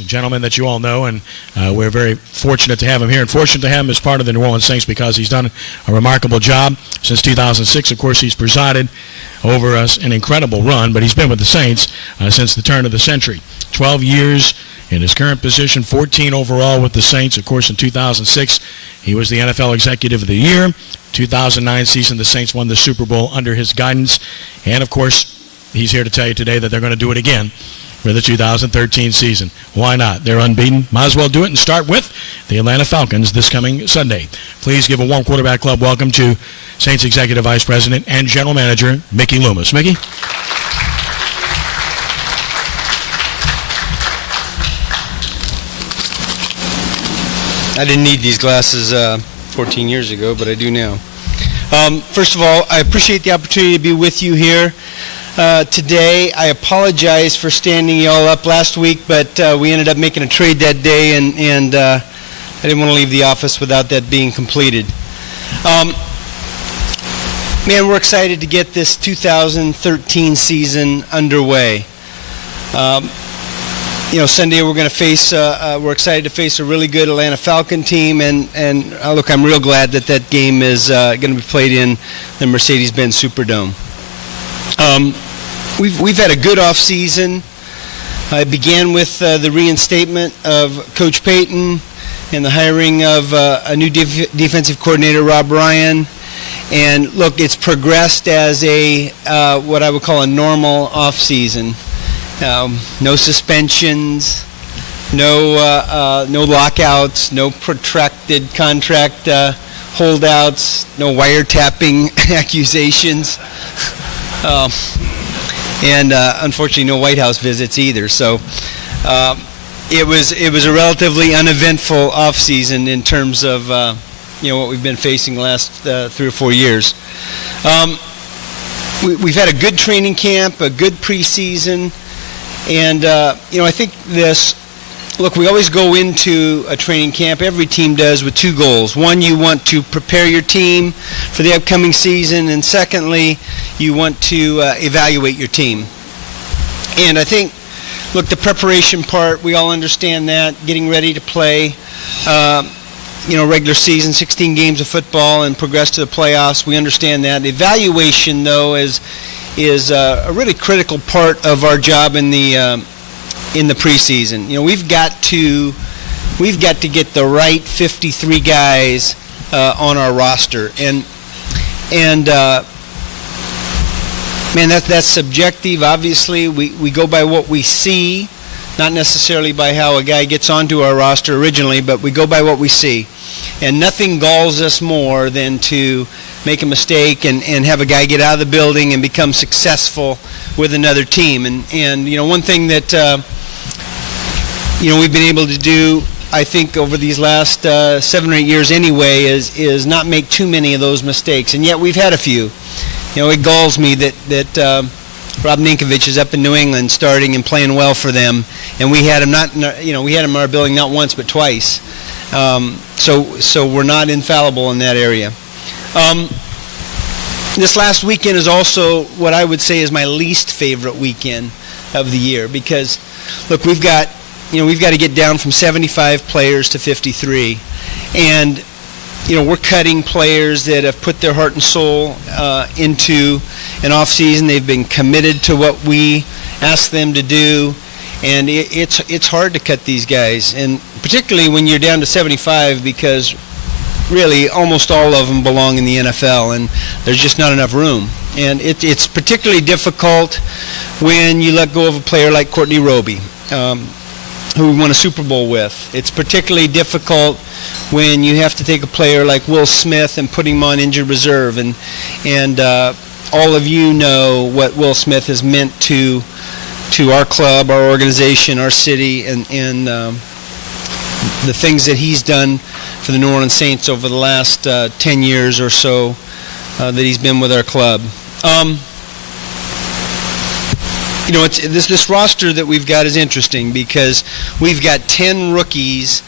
a gentleman that you all know, and we're very fortunate to have him here, and fortunate to have him as part of the New Orleans Saints because he's done a remarkable job since 2006. Of course, he's presided over an incredible run, but he's been with the Saints since the turn of the century. 12 years in his current position, 14 overall with the Saints. Of course, in 2006, he was the NFL Executive of the Year. 2009 season, the Saints won the Super Bowl under his guidance. And, of course, he's here to tell you today that they're going to do it again for the 2013 season. Why not? They're unbeaten. Might as well do it and start with the Atlanta Falcons this coming Sunday. Please give a warm quarterback club welcome to Saints Executive Vice President and General Manager, Mickey Loomis. Mickey? I didn't need these glasses 14 years ago, but I do now. First of all, I appreciate the opportunity to be with you here today. I apologize for standing you all up last week, but we ended up making a trade that day, and I didn't want to leave the office without that being completed. Man, we're excited to get this 2013 season underway. Sunday we're going to face. We're excited to face a really good Atlanta Falcon team, and look, I'm real glad that game is going to be played in the Mercedes-Benz Superdome. We've had a good off season. It began with the reinstatement of Coach Payton and the hiring of a new defensive coordinator, Rob Ryan. And look, it's progressed as a what I would call a normal off season. No suspensions, no lockouts, no protracted contract holdouts, no wiretapping accusations, and unfortunately no White House visits either. So it was a relatively uneventful off season in terms of what we've been facing the last 3 or 4 years. We've had a good training camp, a good preseason. And, I think we always go into a training camp, every team does, with 2 goals. One, you want to prepare your team for the upcoming season, and secondly, you want to evaluate your team. And I think, look, the preparation part, we all understand that, getting ready to play, regular season, 16 games of football and progress to the playoffs, we understand that. Evaluation, though, is a really critical part of our job in the preseason. We've got to get the right 53 guys on our roster, and man, that's subjective. Obviously, we go by what we see, not necessarily by how a guy gets onto our roster originally, but we go by what we see. And nothing galls us more than to make a mistake and have a guy get out of the building and become successful with another team. And one thing that we've been able to do, I think, over these last 7 or 8 years anyway, is not make too many of those mistakes. And yet we've had a few. It galls me that Rob Ninkovich is up in New England starting and playing well for them, and we had him in our building not once but twice. So we're not infallible in that area. This last weekend is also what I would say is my least favorite weekend of the year, because look, we've got to get down from 75 players to 53, and we're cutting players that have put their heart and soul into an off season. They've been committed to what we ask them to do, and it's hard to cut these guys, and particularly when you're down to 75, because really almost all of them belong in the NFL, and there's just not enough room. And it's particularly difficult when you let go of a player like Courtney Roby, who we won a Super Bowl with. It's particularly difficult when you have to take a player like Will Smith and put him on injured reserve. And all of you know what Will Smith has meant to our club, our organization, our city, and the things that he's done for the New Orleans Saints over the last 10 years or so that he's been with our club. This roster that we've got is interesting because we've got 10 rookies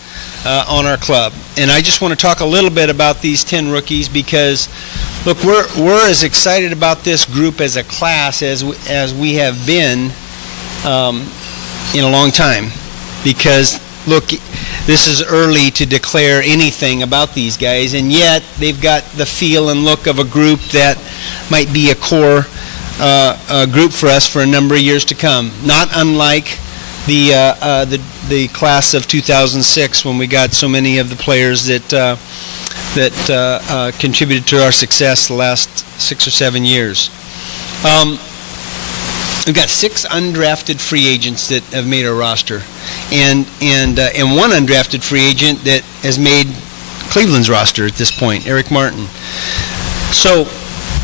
on our club, and I just want to talk a little bit about these 10 rookies because, look, we're as excited about this group as a class as we have been in a long time. because, look, this is early to declare anything about these guys, and yet they've got the feel and look of a group that might be a core group for us for a number of years to come. Not unlike the class of 2006, when we got so many of the players that contributed to our success the last 6 or 7 years. We've got 6 undrafted free agents that have made our roster, and one undrafted free agent that has made Cleveland's roster at this point, Eric Martin. So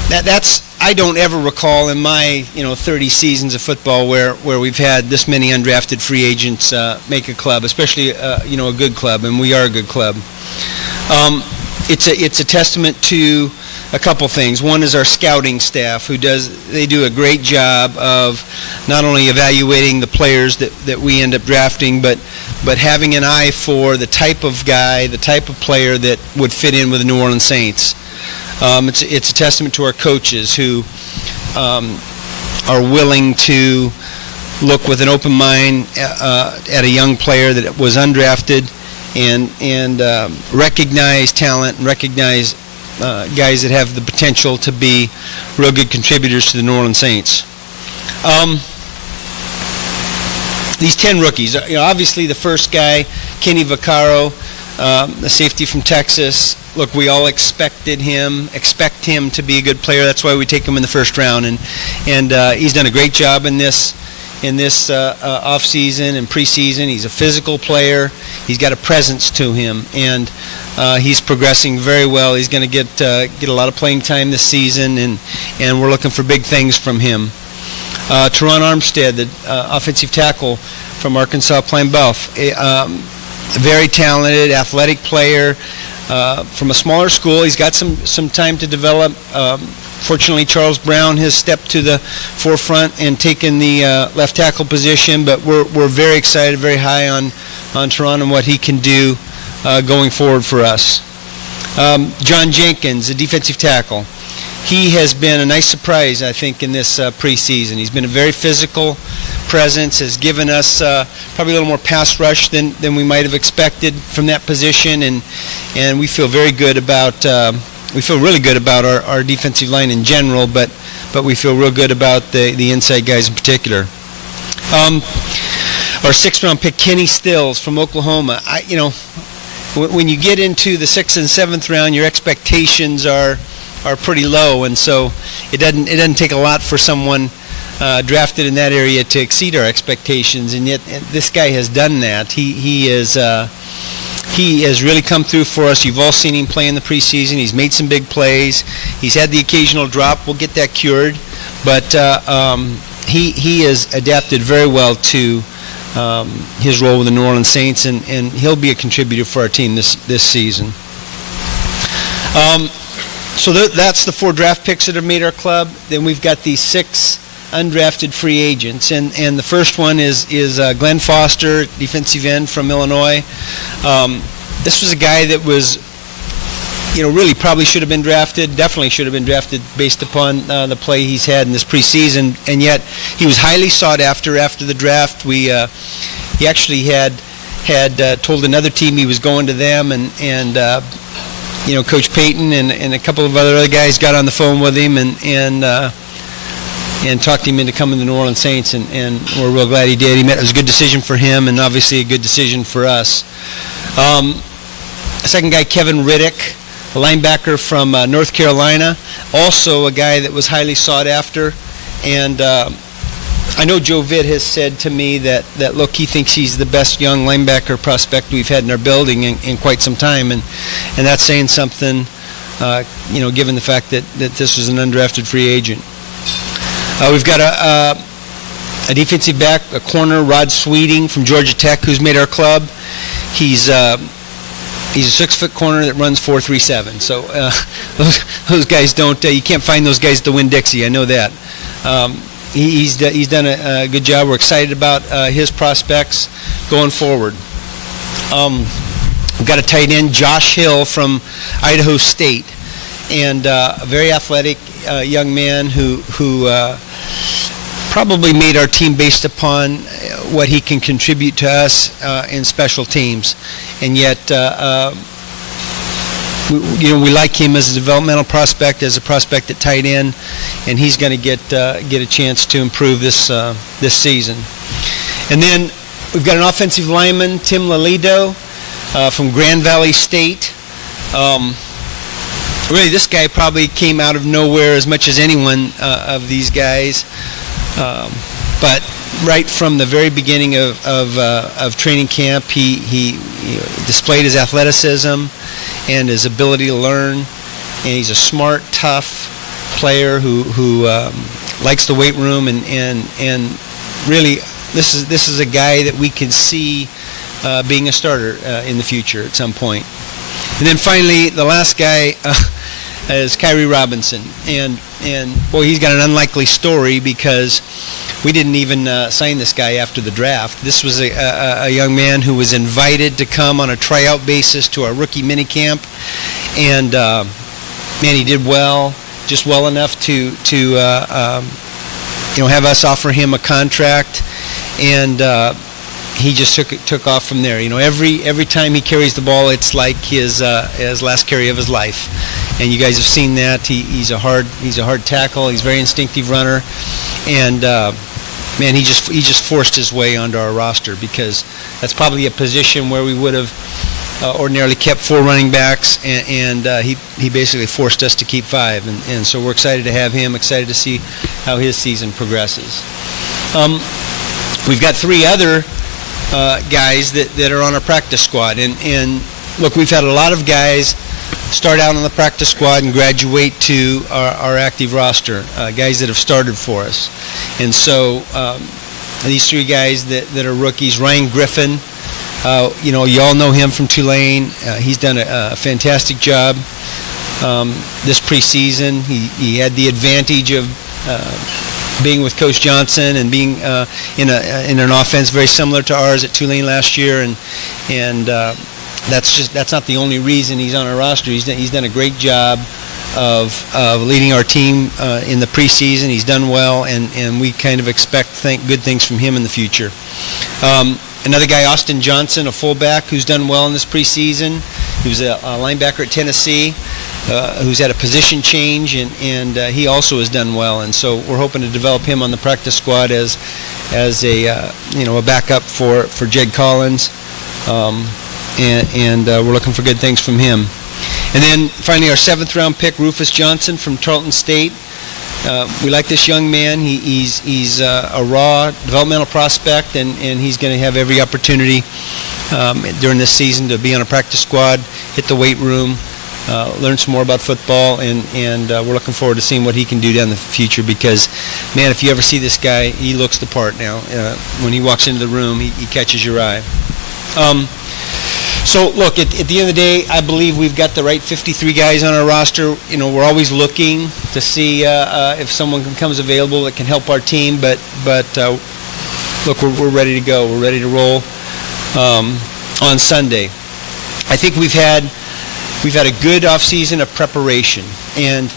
that's I don't ever recall in my 30 seasons of football where we've had this many undrafted free agents make a club, especially a good club, and we are a good club. It's a testament to a couple things. One is our scouting staff, they do a great job of not only evaluating the players that we end up drafting, but having an eye for the type of guy, the type of player that would fit in with the New Orleans Saints. It's a testament to our coaches who are willing to look with an open mind at a young player that was undrafted and recognize talent and recognize guys that have the potential to be real good contributors to the New Orleans Saints. These 10 rookies, obviously the first guy, Kenny Vaccaro, the safety from Texas. Look, we all expect him to be a good player. That's why we take him in the first round, and he's done a great job in this off season and preseason. He's a physical player. He's got a presence to him, and he's progressing very well. He's going to get a lot of playing time this season, and we're looking for big things from him. Teron Armstead, the offensive tackle from Arkansas Plain Bluff, a very talented, athletic player from a smaller school. He's got some time to develop. Fortunately, Charles Brown has stepped to the forefront and taken the left tackle position, but we're very excited, very high on Teron and what he can do going forward for us. John Jenkins, the defensive tackle. He has been a nice surprise, I think, in this preseason. He's been a very physical presence, has given us probably a little more pass rush than we might have expected from that position, and we feel very good about really good about our defensive line in general, but we feel real good about the inside guys in particular. Our 6th round pick, Kenny Stills from Oklahoma. When you get into the 6th and 7th round, your expectations are pretty low, and so it doesn't take a lot for someone drafted in that area to exceed our expectations, and yet this guy has done that. He has really come through for us. You've all seen him play in the preseason. He's made some big plays. He's had the occasional drop. We'll get that cured, but he has adapted very well to his role with the New Orleans Saints, and he'll be a contributor for our team this season. So that's the 4 draft picks that have made our club. Then we've got these 6 undrafted free agents, and the first one is Glenn Foster, defensive end from Illinois. This was a guy that was, really probably should have been drafted, definitely should have been drafted based upon the play he's had in this preseason, and yet he was highly sought after the draft. He actually had told another team he was going to them, and Coach Payton and a couple of other guys got on the phone with him and talked him into coming to the New Orleans Saints, and we're real glad he did. It was a good decision for him, and obviously a good decision for us. Second guy, Kevin Riddick, a linebacker from North Carolina, also a guy that was highly sought after, and I know Joe Vitt has said to me that look, he thinks he's the best young linebacker prospect we've had in our building in quite some time, and that's saying something, given the fact that this was an undrafted free agent. We've got a defensive back, a corner, Rod Sweeting from Georgia Tech, who's made our club. He's a 6-foot corner that runs 4.37. So those guys don't. You can't find those guys to win Dixie. I know that. He's done a good job. We're excited about his prospects going forward. We've got a tight end, Josh Hill from Idaho State, and a very athletic young man who probably made our team based upon what he can contribute to us in special teams, and yet we like him as a developmental prospect, as a prospect at tight end, and he's going to get a chance to improve this season. And then we've got an offensive lineman, Tim Lalido, from Grand Valley State. Really, this guy probably came out of nowhere as much as anyone of these guys, but right from the very beginning of training camp, he displayed his athleticism and his ability to learn, and he's a smart, tough player who likes the weight room, and really this is a guy that we can see being a starter in the future at some point. And then finally, the last guy is Kyrie Robinson, and boy, he's got an unlikely story because we didn't even sign this guy after the draft. This was a young man who was invited to come on a tryout basis to our rookie minicamp, and man, he did well, just well enough to have us offer him a contract, and he just took off from there. Every time he carries the ball, it's like his last carry of his life, and you guys have seen that. He's a hard tackle. He's a very instinctive runner, and man, he just forced his way onto our roster, because that's probably a position where we would have ordinarily kept 4 running backs, and he basically forced us to keep 5, and so we're excited to have him, excited to see how his season progresses. We've got 3 other guys that are on our practice squad, and look, we've had a lot of guys start out on the practice squad and graduate to our active roster, guys that have started for us. And so these 3 guys that are rookies, Ryan Griffin, you all know him from Tulane. He's done a fantastic job this preseason. He had the advantage of being with Coach Johnson and being in an offense very similar to ours at Tulane last year, and that's not the only reason he's on our roster. He's done a great job of leading our team in the preseason. He's done well, and we kind of expect good things from him in the future. Another guy, Austin Johnson, a fullback, who's done well in this preseason. He was a linebacker at Tennessee, who's had a position change, and he also has done well. And so we're hoping to develop him on the practice squad as a backup for Jed Collins. And we're looking for good things from him. And then finally, our 7th round pick, Rufus Johnson from Tarleton State. We like this young man. He's a raw developmental prospect, and he's going to have every opportunity during this season to be on a practice squad, hit the weight room, learn some more about football, and we're looking forward to seeing what he can do down the future, because, man, if you ever see this guy, he looks the part now. When he walks into the room, he catches your eye. So, look, at the end of the day, I believe we've got the right 53 guys on our roster. We're always looking to see if someone comes available that can help our team. But look, we're ready to go. We're ready to roll on Sunday. I think we've had a good off-season of preparation, and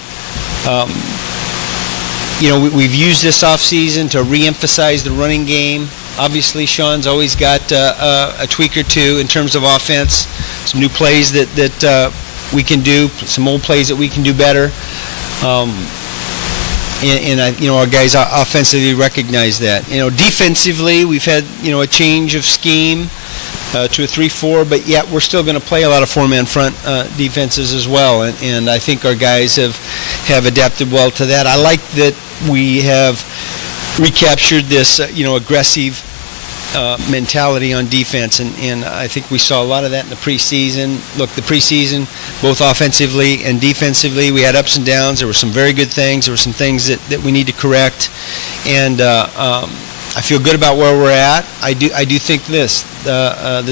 we've used this off-season to re-emphasize the running game. Obviously, Sean's always got a tweak or two in terms of offense, some new plays that we can do, some old plays that we can do better. Our guys offensively recognize that. Defensively, we've had a change of scheme to a 3-4, but yet we're still going to play a lot of 4-man front defenses as well, and I think our guys have adapted well to that. I like that we have recaptured this aggressive mentality on defense, and I think we saw a lot of that in the preseason. Look, the preseason, both offensively and defensively, we had ups and downs. There were some very good things. There were some things that we need to correct, and I feel good about where we're at. I do think this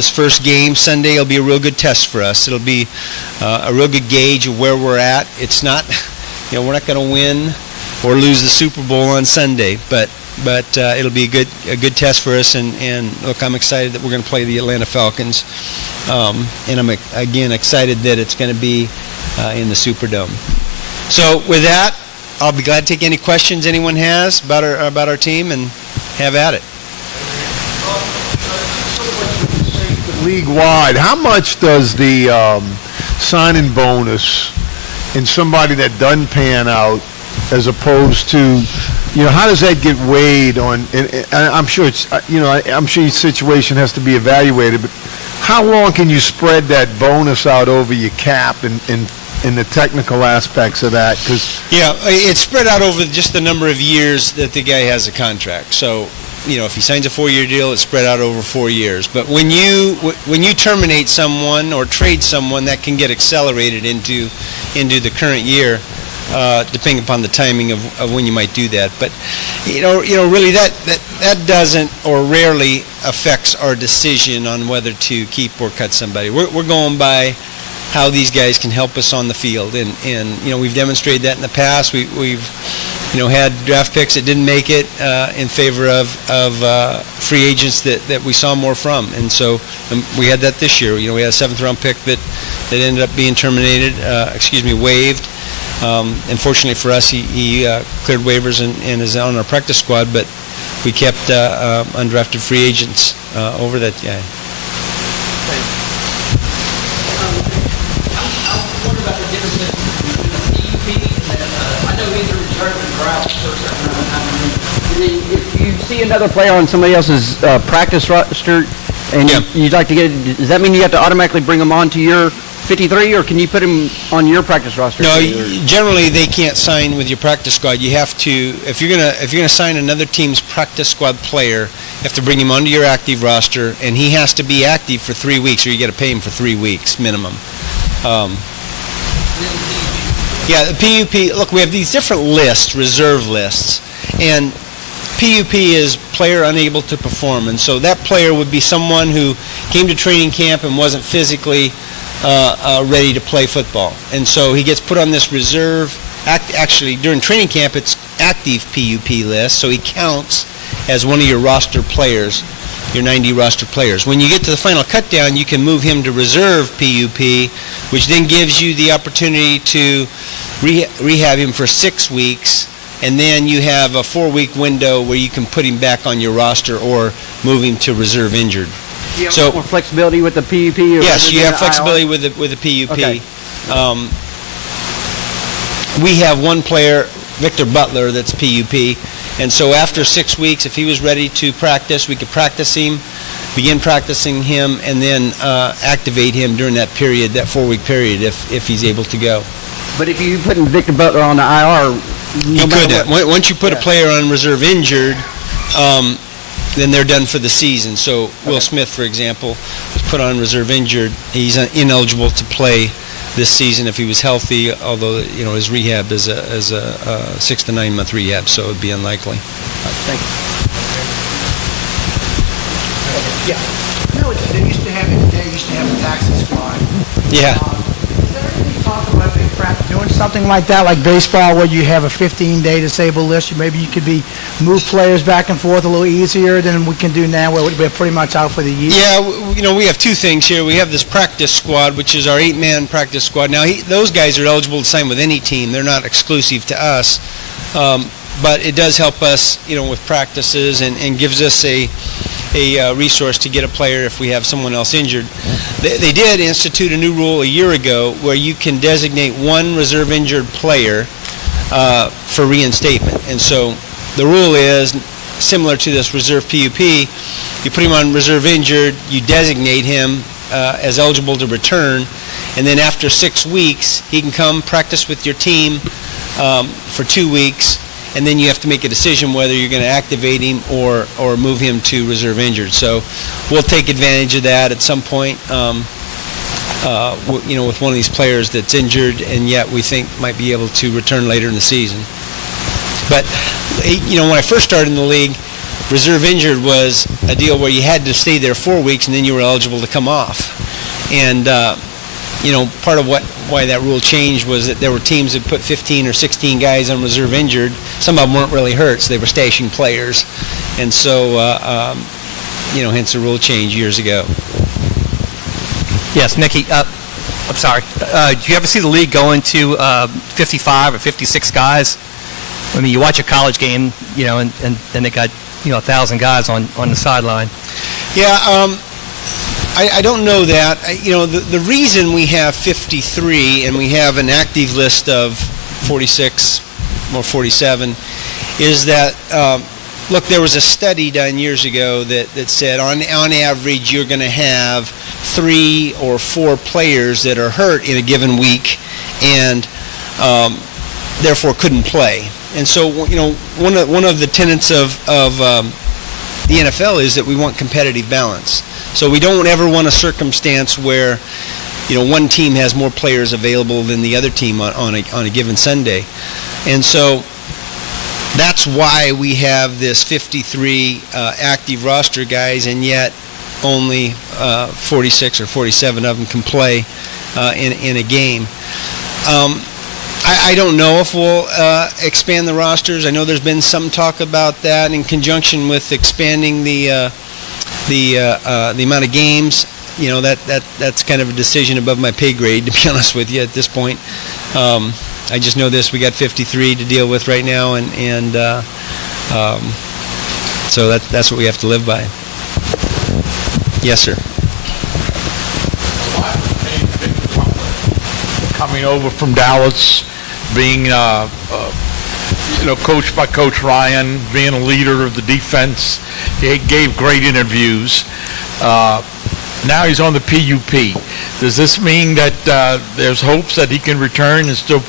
first game Sunday will be a real good test for us. It'll be a real good gauge of where we're at. It's not, we're not going to win or lose the Super Bowl on Sunday, but it'll be a good test for us, and look, I'm excited that we're going to play the Atlanta Falcons, and I'm again excited that it's going to be in the Superdome. So with that, I'll be glad to take any questions anyone has about our team, and have at it. league-wide, how much does the signing bonus in somebody that doesn't pan out as opposed to, how does that get weighed on? And I'm sure it's, I'm sure each situation has to be evaluated, but how long can you spread that bonus out over your cap and the technical aspects of that? Yeah, it's spread out over just the number of years that the guy has a contract. So, if he signs a 4-year deal, it's spread out over 4 years. But when you terminate someone or trade someone, that can get accelerated into the current year, depending upon the timing of when you might do that. But really that doesn't or rarely affects our decision on whether to keep or cut somebody. We're going by how these guys can help us on the field, and we've demonstrated that in the past. We've had draft picks that didn't make it in favor of free agents that we saw more from, and so we had that this year. We had a 7th-round pick that ended up being terminated, waived. Unfortunately for us, he cleared waivers and is on our practice squad, but we kept undrafted free agents over that guy. If you see another player on somebody else's practice roster and you'd like to get it, does that mean you have to automatically bring him on to your 53, or can you put him on your practice roster? No, generally they can't sign with your practice squad. You have to, if you're gonna sign another team's practice squad player, you have to bring him onto your active roster, and he has to be active for 3 weeks, or you got to pay him for 3 weeks minimum. The PUP. Look, we have these different lists, reserve lists, and PUP is player unable to perform, and so that player would be someone who came to training camp and wasn't physically ready to play football, and so he gets put on this reserve. Actually, during training camp, it's active PUP list, so he counts as one of your roster players, your 90 roster players. When you get to the final cutdown, you can move him to reserve PUP, which then gives you the opportunity to rehab him for 6 weeks, and then you have a 4-week window where you can put him back on your roster or move him to reserve injured. Do you have more flexibility with the PUP? Or yes, you have flexibility with the PUP. Okay. We have one player, Victor Butler, that's PUP, and so after 6 weeks, if he was ready to practice, we could begin practicing him, and then activate him during that period, that 4-week period, if he's able to go. But if you put Victor Butler on the IR, you couldn't. Once you put a player on reserve injured, then they're done for the season. So Will Smith, for example, was put on reserve injured. He's ineligible to play this season if he was healthy, although his rehab is a 6 to 9 month rehab, so it would be unlikely. Thank you. Yeah. They used to have a taxi squad. Yeah. Is there anything talk about Big Pratt doing something like that, like baseball, where you have a 15-day disabled list? Maybe you could move players back and forth a little easier than we can do now, where we're pretty much out for the year. Yeah, we have two things here. We have this practice squad, which is our 8-man practice squad. Now, those guys are eligible to sign with any team. They're not exclusive to us, but it does help us, with practices and gives us a resource to get a player if we have someone else injured. They did institute a new rule a year ago where you can designate one reserve injured player for reinstatement. And so the rule is similar to this reserve PUP. You put him on reserve injured, you designate him as eligible to return, and then after 6 weeks, he can come practice with your team for 2 weeks, and then you have to make a decision whether you're going to activate him or move him to reserve injured. So we'll take advantage of that at some point, with one of these players that's injured and yet we think might be able to return later in the season. But, when I first started in the league, reserve injured was a deal where you had to stay there 4 weeks and then you were eligible to come off. And, part of why that rule changed was that there were teams that put 15 or 16 guys on reserve injured. Some of them weren't really hurt, so they were stashing players. And so, hence the rule change years ago. Yes, Mickey, I'm sorry. Do you ever see the league going to 55 or 56 guys? I mean, you watch a college game, and then they got, 1,000 guys on the sideline. Yeah, I don't know that. The reason we have 53 and we have an active list of 46 or 47 is that, look, there was a study done years ago that said on average you're going to have 3 or 4 players that are hurt in a given week and therefore couldn't play. And so, one of the tenets of the NFL is that we want competitive balance. So we don't ever want a circumstance where, one team has more players available than the other team on a given Sunday. And so that's why we have this 53 active roster guys, and yet only 46 or 47 of them can play in a game. I don't know if we'll expand the rosters. I know there's been some talk about that in conjunction with expanding the amount of games. That's kind of a decision above my pay grade, to be honest with you at this point. I just know this: we got 53 to deal with right now, and so that's what we have to live by. Yes, sir. Coming over from Dallas, being coached by Coach Ryan, being a leader of the defense. He gave great interviews. Now he's on the PUP. Does this mean that there's hopes that he can return and still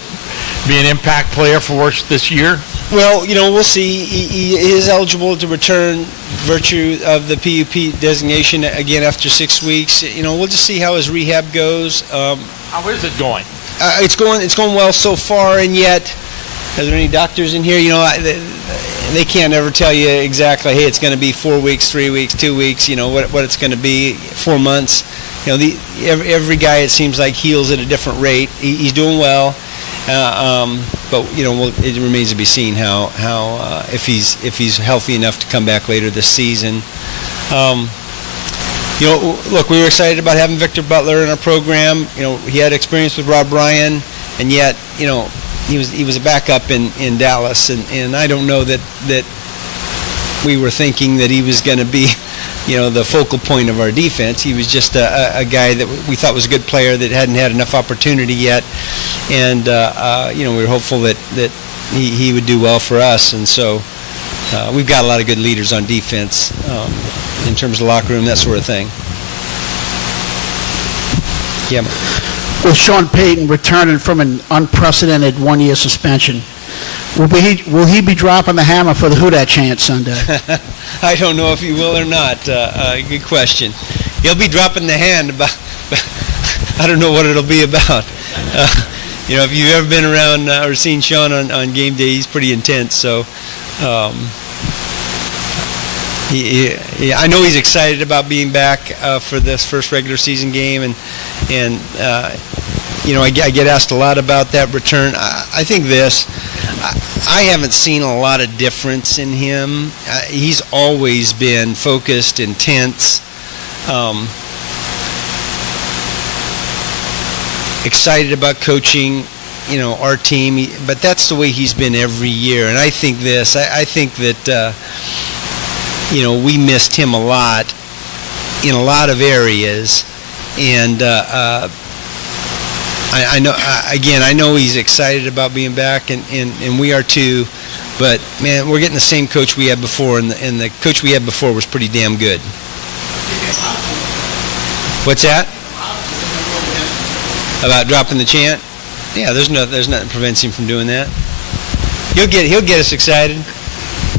be an impact player for us this year? Well, we'll see. He is eligible to return virtue of the PUP designation again after 6 weeks. We'll just see how his rehab goes. How is it going? It's going well so far, and yet, are there any doctors in here? They can't ever tell you exactly. Hey, it's going to be 4 weeks, 3 weeks, 2 weeks. What it's going to be. 4 months. Every guy, it seems like, heals at a different rate. He's doing well, but it remains to be seen how if he's healthy enough to come back later this season. Look, we were excited about having Victor Butler in our program. He had experience with Rob Ryan, and yet, he was a backup in Dallas, and I don't know that we were thinking that he was going to be, the focal point of our defense. He was just a guy that we thought was a good player that hadn't had enough opportunity yet, and we were hopeful that he would do well for us, and so we've got a lot of good leaders on defense. In terms of locker room, that sort of thing. Yeah. With Sean Payton returning from an unprecedented 1-year suspension, will he be dropping the hammer for the Who Dat chant Sunday? I don't know if he will or not. Good question. He'll be dropping the hand about. I don't know what it'll be about. If you've ever been around or seen Sean on game day, he's pretty intense. So. I know he's excited about being back for this first regular season game, and I get asked a lot about that return. I think I haven't seen a lot of difference in him. He's always been focused, intense, excited about coaching, our team. But that's the way he's been every year. And I think I think that. We missed him a lot in a lot of areas, and I know he's excited about being back, and we are too. But man, we're getting the same coach we had before, and the coach we had before was pretty damn good. What's that? About dropping the chant? Yeah, there's nothing that prevents him from doing that. He'll get us excited.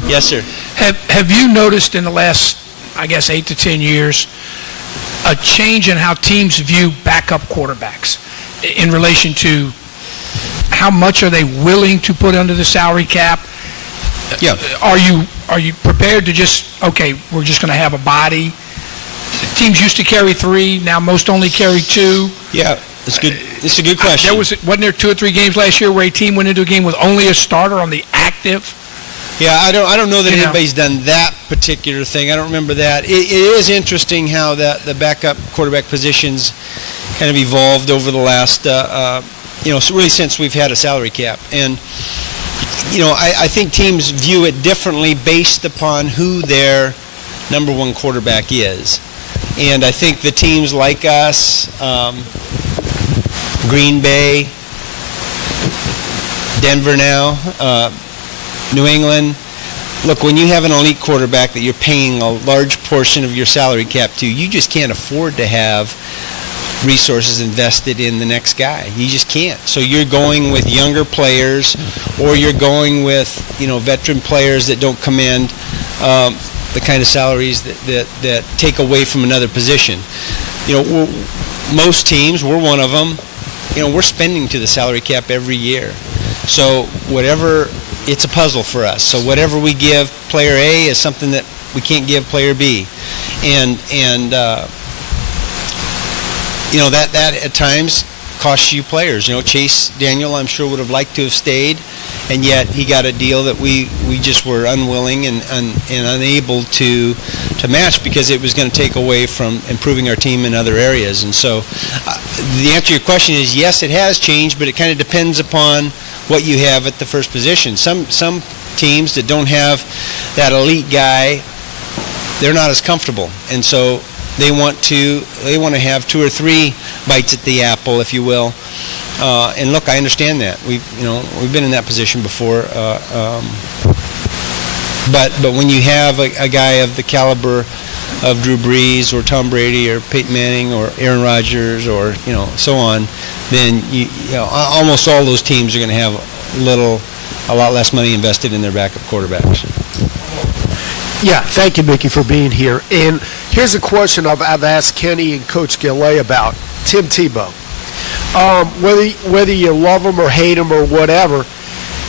Yes, sir. Have you noticed in the last, 8 to 10 years, a change in how teams view backup quarterbacks in relation to how much are they willing to put under the salary cap? Yeah. Are you prepared to we're just going to have a body? Teams used to carry 3, now most only carry 2. Yeah, it's good. It's a good question. Wasn't there 2 or 3 games last year where a team went into a game with only a starter on the active? Yeah, I don't know that anybody's done that particular thing. I don't remember that. It is interesting how the backup quarterback positions kind of evolved over the last, really since we've had a salary cap. And, I think teams view it differently based upon who their number one quarterback is. And I think the teams like us, Green Bay, Denver now, New England, look, when you have an elite quarterback that you're paying a large portion of your salary cap to, you just can't afford to have resources invested in the next guy. You just can't. So you're going with younger players, or you're going with, veteran players that don't command the kind of salaries that take away from another position. Most teams, we're one of them, we're spending to the salary cap every year. So whatever, it's a puzzle for us. So whatever we give player A is something that we can't give player B. And that at times costs you players. Chase Daniel, I'm sure, would have liked to have stayed, and yet he got a deal that we just were unwilling and unable to match, because it was going to take away from improving our team in other areas. And so the answer to your question is yes, it has changed, but it kind of depends upon what you have at the first position. Some teams that don't have that elite guy, they're not as comfortable, and so they want to have 2 or 3 bites at the apple, if you will. And look, I understand that. We've been in that position before. But when you have a guy of the caliber of Drew Brees or Tom Brady or Peyton Manning or Aaron Rodgers or so on, then almost all those teams are going to have a lot less money invested in their backup quarterbacks. Yeah, thank you, Mickey, for being here. And here's a question I've asked Kenny and Coach Gillay about Tim Tebow. Whether you love him or hate him or whatever,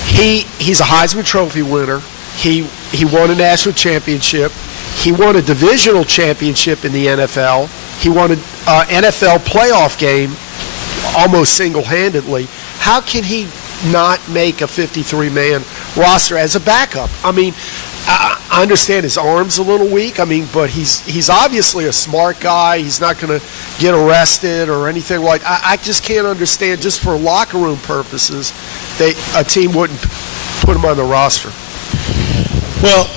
he's a Heisman Trophy winner. He won a national championship. He won a divisional championship in the NFL. He won an NFL playoff game almost single-handedly. How can he not make a 53-man roster as a backup? I mean, I understand his arm's a little weak. But he's obviously a smart guy. He's not going to get arrested or anything like. I just can't understand, just for locker room purposes, a team wouldn't put him on the roster. Well,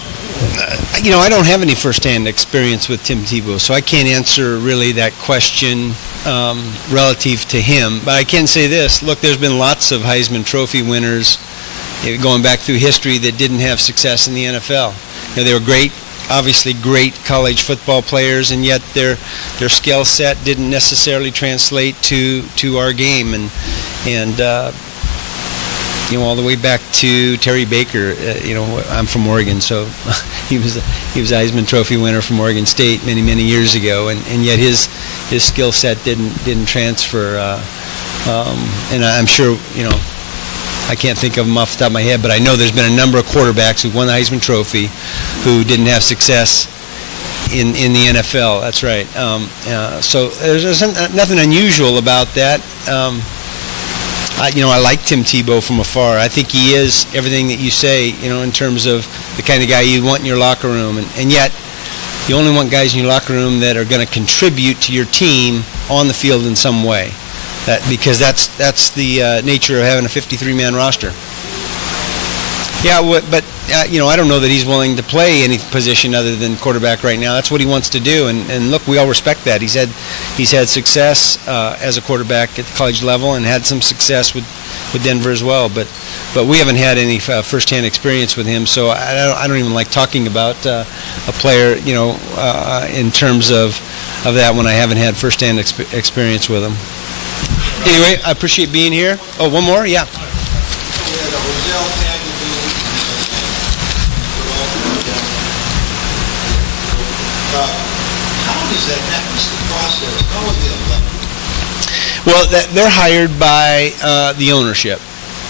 I don't have any firsthand experience with Tim Tebow, so I can't answer really that question relative to him. But I can say this: look, there's been lots of Heisman Trophy winners going back through history that didn't have success in the NFL. They were obviously great college football players, and yet their skill set didn't necessarily translate to our game. And all the way back to Terry Baker. I'm from Oregon, so he was a Heisman Trophy winner from Oregon State many years ago, and yet his skill set didn't transfer. And I'm sure I can't think of them off the top of my head, but I know there's been a number of quarterbacks who won the Heisman Trophy who didn't have success in the NFL. That's right. So there's nothing unusual about that. I like Tim Tebow from afar. I think he is everything that you say, in terms of the kind of guy you want in your locker room. And yet, you only want guys in your locker room that are going to contribute to your team on the field in some way. Because that's the nature of having a 53-man roster. Yeah, but I don't know that he's willing to play any position other than quarterback right now. That's what he wants to do, and look, we all respect that. He's had success as a quarterback at the college level, and had some success with Denver as well. But we haven't had any firsthand experience with him, so I don't even like talking about a player, in terms of that when I haven't had firsthand experience with him. Anyway, I appreciate being here. Oh, one more? Yeah. How does that happen? What's the process? How are they elected? Well, they're hired by the ownership.